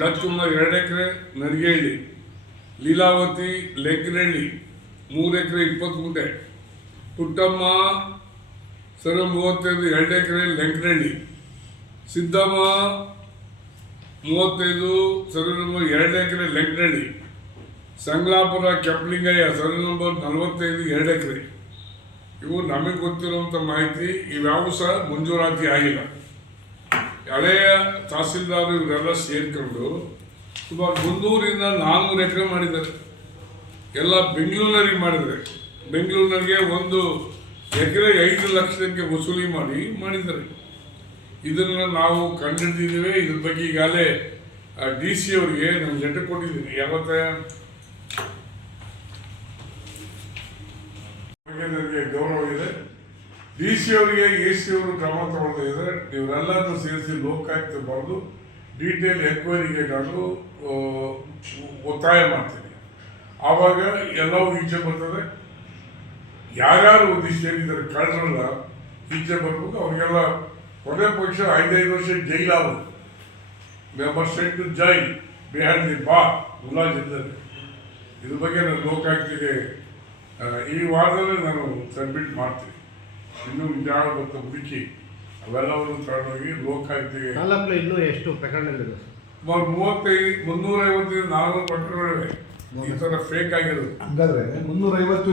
ರಾಜ್ಕುಮಾರ್ ಎರಡು ಎಕರೆ ನರಿಗೇಳಿ ಲೀಲಾವತಿ ಲೆಂಕನಹಳ್ಳಿ ಮೂರು ಎಕರೆ ಇಪ್ಪತ್ತು ಗುಂಟೆ ಪುಟ್ಟಮ್ಮ ಸರ ಮೂವತ್ತೈದು ಎರಡು ಎಕರೆ ಲೆಂಕನಹಳ್ಳಿ. ಸಿದ್ದಮ್ಮ ಮೂವತ್ತೈದು ಸರ ನಂಬರ್ ಎರಡು ಎಕರೆ ಲೆಂಕನಹಳ್ಳಿ. ಸಂಗ್ಲಾಪುರ ಕೆಪ್ಲಿಂಗಯ್ಯ ಸರ ನಂಬರ್ ನಲವತ್ತೈದು ಎರಡು ಎಕರೆ ಇವು ನಮಗೆ ಗೊತ್ತಿರುವಂಥ ಮಾಹಿತಿ, ಇವ್ಯಾವು ಸಹ ಮಂಜೂರಾತಿ ಆಗಿಲ್ಲ. ಹಳೆಯ ತಹಸೀಲ್ದಾರ್ ಇವರೆಲ್ಲ ಸೇರ್ಕೊಂಡು ಸುಮಾರು ಮುನ್ನೂರಿಂದ ನಾನ್ನೂರು ಎಕರೆ ಮಾಡಿದ್ದಾರೆ. ಎಲ್ಲ ಬೆಂಗಳೂರಿನಲ್ಲಿ ಮಾಡಿದ್ದಾರೆ. ಬೆಂಗಳೂರಿನವ್ರಿಗೆ ಒಂದು ಎಕರೆ ಐದು ಲಕ್ಷಕ್ಕೆ ವಸೂಲಿ ಮಾಡಿ ಮಾಡಿದ್ದಾರೆ. ಇದನ್ನು ನಾವು ಕಂಡಿದ್ದೀವಿ. ಇದ್ರ ಬಗ್ಗೆ ಈಗಾಗಲೇ ಡಿ ಸಿ ಅವರಿಗೆ ನಾನು ಲೆಟರ್ ಕೊಟ್ಟಿದ್ದೀನಿ. ಯಾವತ್ತ? ಗೌರವ ಇದೆ. ಡಿ ಸಿ ಅವರಿಗೆ, ಎ ಸಿ ಅವರು ಕ್ರಮ ಇದ್ರೆ ಇವರೆಲ್ಲರನ್ನು ಸೇರಿಸಿ ಲೋಕಾಯುಕ್ತ ಬರೆದು ಡೀಟೇಲ್ ಕಂಡು ಒತ್ತಾಯ ಮಾಡ್ತೀನಿ. ಆವಾಗ ಎಲ್ಲವೂ ಈಚೆ ಬರ್ತದೆ. ಯಾರ್ಯಾರು ಉದ್ದೇಶ ಏನಿದ್ದಾರೆ ಕಳೆದ್ರಲ್ಲ ಈಚೆ ಬರ್ಬೇಕು. ಅವ್ರಿಗೆಲ್ಲ ಕೊನೆ ಪಕ್ಷ ಐದೈದು ವರ್ಷ ಜೈಲಾಗದು ಮೆಂಬರ್ ಸೆಟ್ ಜೈಲ್ ಬಿಹಾರ್ಲಿ ಬಾ ಮುಲಾಜಿದ್ದಾರೆ ಇದ್ರ ಬಗ್ಗೆ ನಾನು ಲೋಕಾಯುಕ್ತಿಗೆ ಈ ವಾರದಲ್ಲೇ ನಾನು ಸಬ್ಮಿಟ್ ಮಾಡ್ತೀನಿ. ಇನ್ನೂ ಜಾಗ ಮತ್ತು ಹುಡುಕಿ? ಅವೆಲ್ಲವನ್ನು ತಗೊಂಡೋಗಿ ಲೋಕಾಯುಕ್ತಿಗೆ ತಾಲೂಕು ಇನ್ನೂ ಎಷ್ಟು ಪ್ರಕರಣ ಸುಮಾರು ಮೂವತ್ತೈದು ಮುನ್ನೂರೈವತ್ತರಿಂದ ನಾಲ್ಕು ಪ್ರಕರಣಗಳಿವೆ. ಈ ಥರ ಫೇಕ್ ಆಗಿರೋದು. ಹಂಗಾದ್ರೆ ಮುನ್ನೂರೈವತ್ತು